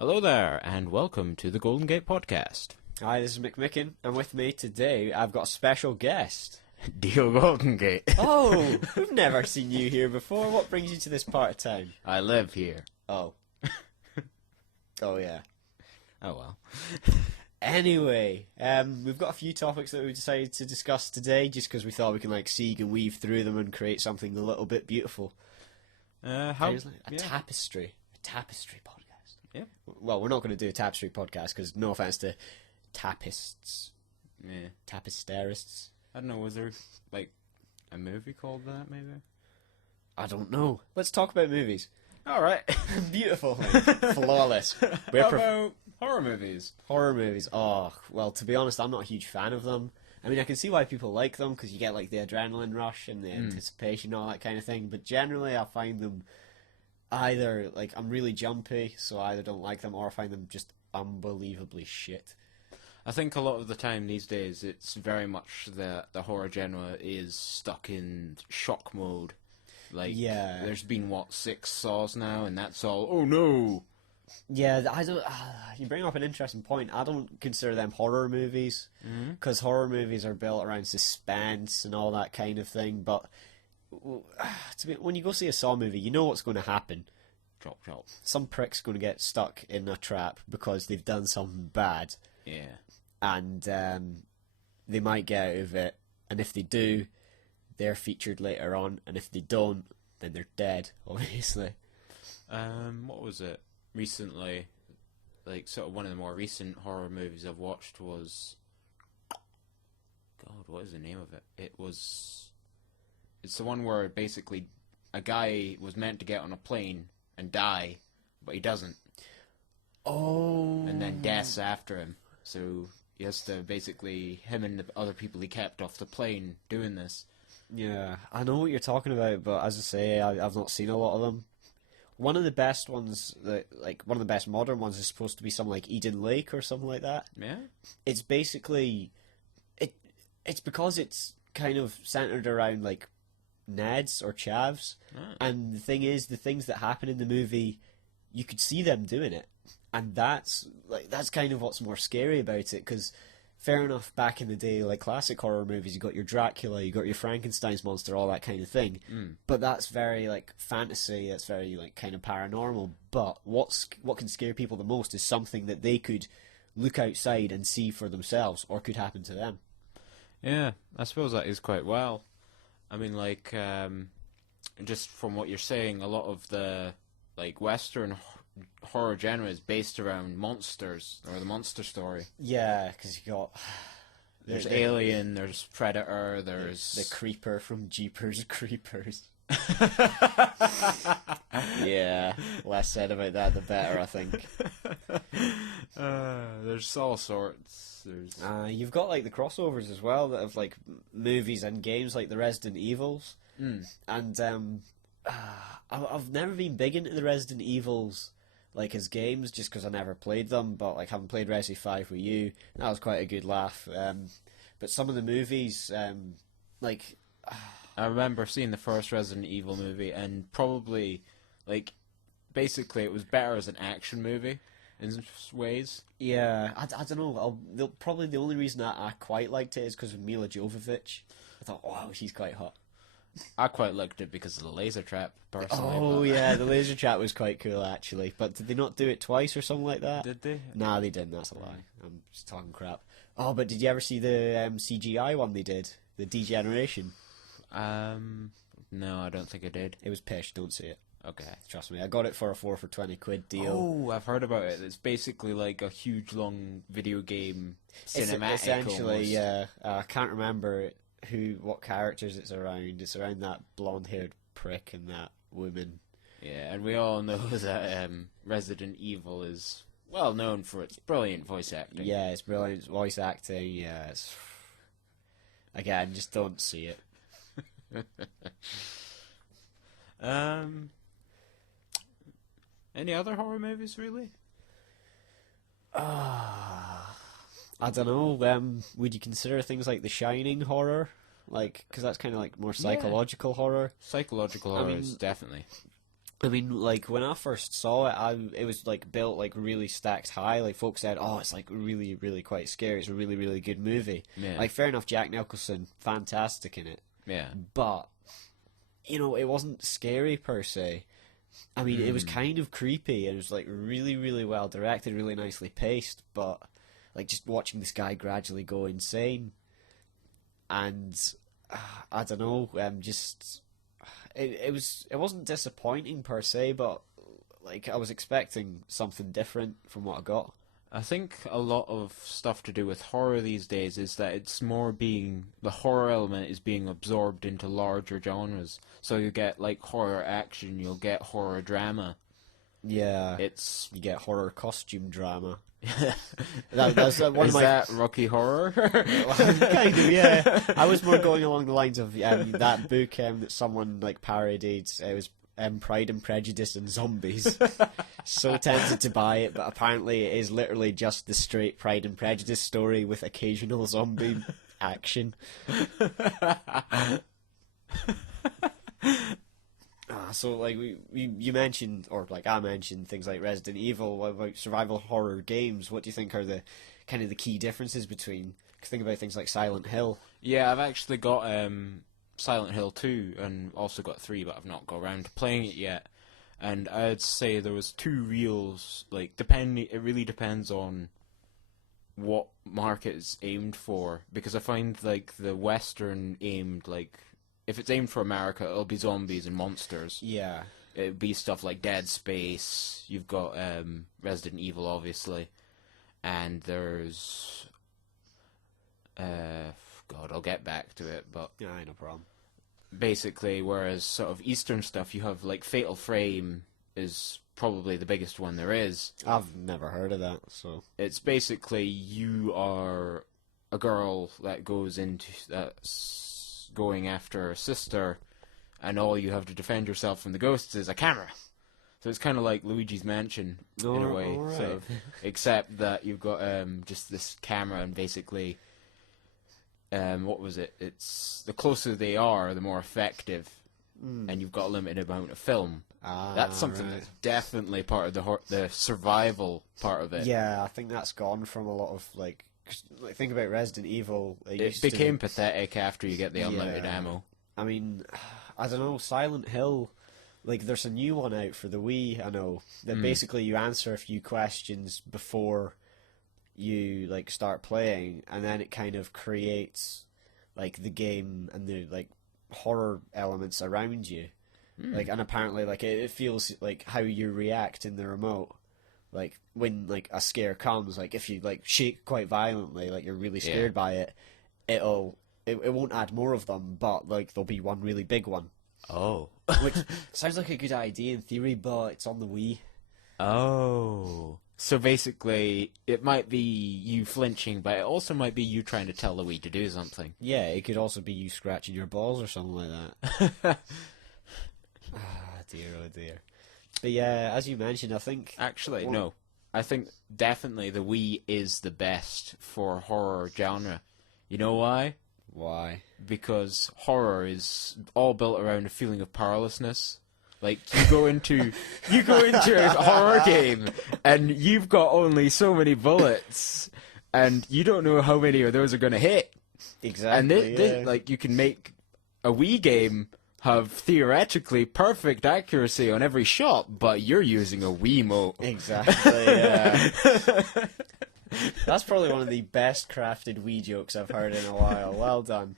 Hello there, and welcome to the Golden Gate Podcast. Hi, this is McMicken, and with me today I've got a special guest. Dio Golden Gate. Oh, we've never seen you here before. What brings you to this part of town? I live here. Oh. Oh, yeah. Oh well. Anyway, we've got a few topics that we decided to discuss today, just because we thought we can seek and weave through them and create something a little bit beautiful. Tapestry. A tapestry podcast. Yeah. Well, we're not going to do a tapestry podcast because no offense to tapists. Yeah. Tapisterists. I don't know, was there a movie called that maybe? I don't know. Let's talk about movies. Alright. Beautiful. Flawless. How about horror movies? Horror movies. Oh, well, to be honest, I'm not a huge fan of them. I mean, I can see why people like them because you get the adrenaline rush and the anticipation, all that kind of thing. But generally, I find them either I'm really jumpy, so I either don't like them or I find them just unbelievably shit. I think a lot of the time these days it's very much the horror genre is stuck in shock mode. Yeah. There's been 6 Saws now, and that's all. Oh no. Yeah, I don't. You bring up an interesting point. I don't consider them horror movies because horror movies are built around suspense and all that kind of thing. But when you go see a Saw movie, you know what's going to happen. Chop chop. Some prick's going to get stuck in a trap because they've done something bad. Yeah. And they might get out of it. And if they do, they're featured later on. And if they don't, then they're dead, obviously. What was it? Recently, sort of one of the more recent horror movies I've watched was... God, what is the name of it? It's the one where basically a guy was meant to get on a plane and die, but he doesn't. Oh. And then death's after him. So he has to basically, him and the other people he kept off the plane doing this. Yeah, I know what you're talking about, but as I say, I've not seen a lot of them. One of the best ones, one of the best modern ones, is supposed to be something like Eden Lake or something like that. Yeah. It's basically, it's because it's kind of centered around Neds or chavs, and the thing is, the things that happen in the movie, you could see them doing it, and that's kind of what's more scary about it. Because fair enough, back in the day, classic horror movies, you got your Dracula, you got your Frankenstein's monster, all that kind of thing. But that's very fantasy. That's very kind of paranormal. But what can scare people the most is something that they could look outside and see for themselves, or could happen to them. Yeah, I suppose that is quite well. I mean, just from what you're saying, a lot of the Western horror genre is based around monsters or the monster story. Yeah, because you got there's Alien, there's Predator, there's the Creeper from Jeepers Creepers. Yeah, less said about that the better, I think. There's all sorts. There's you've got the crossovers as well that have movies and games like the Resident Evils, and I've never been big into the Resident Evils as games just because I never played them. But having played Resi 5 with you, that was quite a good laugh. But some of the movies, I remember seeing the first Resident Evil movie, and probably basically it was better as an action movie in ways. Yeah, I don't know. Probably the only reason I quite liked it is because of Mila Jovovich. I thought, wow, she's quite hot. I quite liked it because of the laser trap, personally. Oh, yeah, the laser trap was quite cool, actually. But did they not do it twice or something like that? Did they? Nah, they didn't. That's a lie. I'm just talking crap. Oh, but did you ever see the CGI one they did? The Degeneration? No, I don't think I did. It was pish. Don't see it. Okay. Trust me. I got it for a 4 for £20 deal. Oh, I've heard about it. It's basically a huge, long video game cinematic. Essentially, almost. yeah. I can't remember what characters it's around. It's around that blonde-haired prick and that woman. Yeah, and we all know that Resident Evil is well known for its brilliant voice acting. Yeah, it's brilliant voice acting. Yeah, it's... Again, just don't see it. Any other horror movies, really? I don't know. Would you consider things like The Shining horror? Because that's kind of more psychological horror. Psychological horror is definitely. I mean, like when I first saw it, it was like built like really stacked high. Like folks said, "Oh, it's like really, really quite scary. It's a really, really good movie." Yeah. Like fair enough, Jack Nicholson, fantastic in it, Yeah. but it wasn't scary per se. I mean, it was kind of creepy and it was like really, really well directed, really nicely paced. But like just watching this guy gradually go insane, and I don't know, just. It wasn't disappointing per se, but like I was expecting something different from what I got. I think a lot of stuff to do with horror these days is that it's more being the horror element is being absorbed into larger genres. So you get like horror action, you'll get horror drama. Yeah, you get horror costume drama. That's one is of my that Rocky Horror? kind of, yeah. I was more going along the lines of that book that someone like parodied. It was Pride and Prejudice and Zombies. So tempted to buy it, but apparently it is literally just the straight Pride and Prejudice story with occasional zombie action. So like you mentioned, or like I mentioned, things like Resident Evil. What about survival horror games? What do you think are the kind of the key differences between? Cause think about things like Silent Hill. Yeah, I've actually got Silent Hill 2 and also got 3, but I've not got around to playing it yet. And I'd say there was two reels, like, it really depends on what market it's aimed for, because I find, like, the Western aimed, like, if it's aimed for America, it'll be zombies and monsters. Yeah. It'd be stuff like Dead Space, you've got Resident Evil, obviously, and there's... God, I'll get back to it, but... Yeah, no problem. Basically, whereas sort of Eastern stuff, you have, like, Fatal Frame is probably the biggest one there is. I've never heard of that, so... It's basically you are a girl that's going after her sister, and all you have to defend yourself from the ghosts is a camera. So it's kind of like Luigi's Mansion, in a way. Right. So, except that you've got just this camera, and basically... what was it? It's the closer they are, the more effective, and you've got a limited amount of film. That's something that's definitely part of the survival part of it. Yeah, I think that's gone from a lot of like think about Resident Evil. It became pathetic after you get the unlimited ammo. I mean, I don't know. Silent Hill, like there's a new one out for the Wii. I know that basically you answer a few questions before you like start playing, and then it kind of creates like the game and the like horror elements around you. Like, and apparently like it feels like how you react in the remote, like when like a scare comes, like if you like shake quite violently, like you're really scared by it, it won't add more of them, but like there'll be one really big one. Oh. Which sounds like a good idea in theory, but it's on the Wii. Oh. So basically, it might be you flinching, but it also might be you trying to tell the Wii to do something. Yeah, it could also be you scratching your balls or something like that. Dear, oh dear. But yeah, as you mentioned, I think... Actually, no. I think definitely the Wii is the best for horror genre. You know why? Why? Because horror is all built around a feeling of powerlessness. Like, you go into a horror game, and you've got only so many bullets, and you don't know how many of those are going to hit. Exactly, And like, you can make a Wii game have theoretically perfect accuracy on every shot, but you're using a Wiimote. Exactly, yeah. That's probably one of the best crafted Wii jokes I've heard in a while. Well done.